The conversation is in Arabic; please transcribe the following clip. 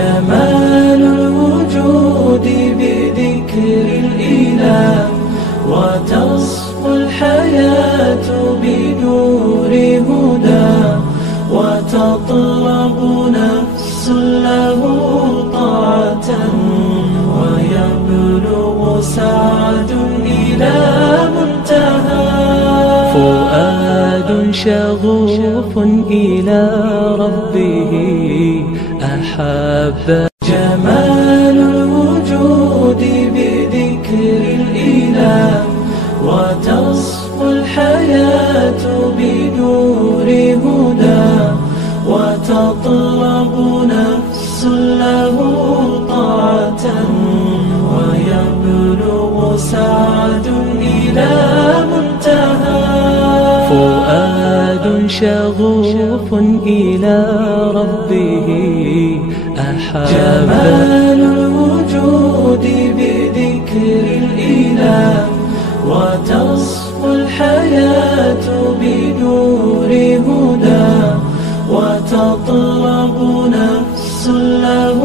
جمال الوجود بذكر الإله، وتصفو الحياة بنور هدى، وتطلب نفس له طاعة، ويبلغ سعد إلى منتهى. فؤاد شغوف إلى ربه أحب جمال الوجود بذكر الإله، وتصفو الحياة بنور هدى، وتطلب نفس له طاعة، ويبلغ سعد إلى منتهى. فؤاد شغوف إلى ربه أحب جمال الوجود بذكر الإله، وتصفو الحياة بنور هدى، وتطلب نفس له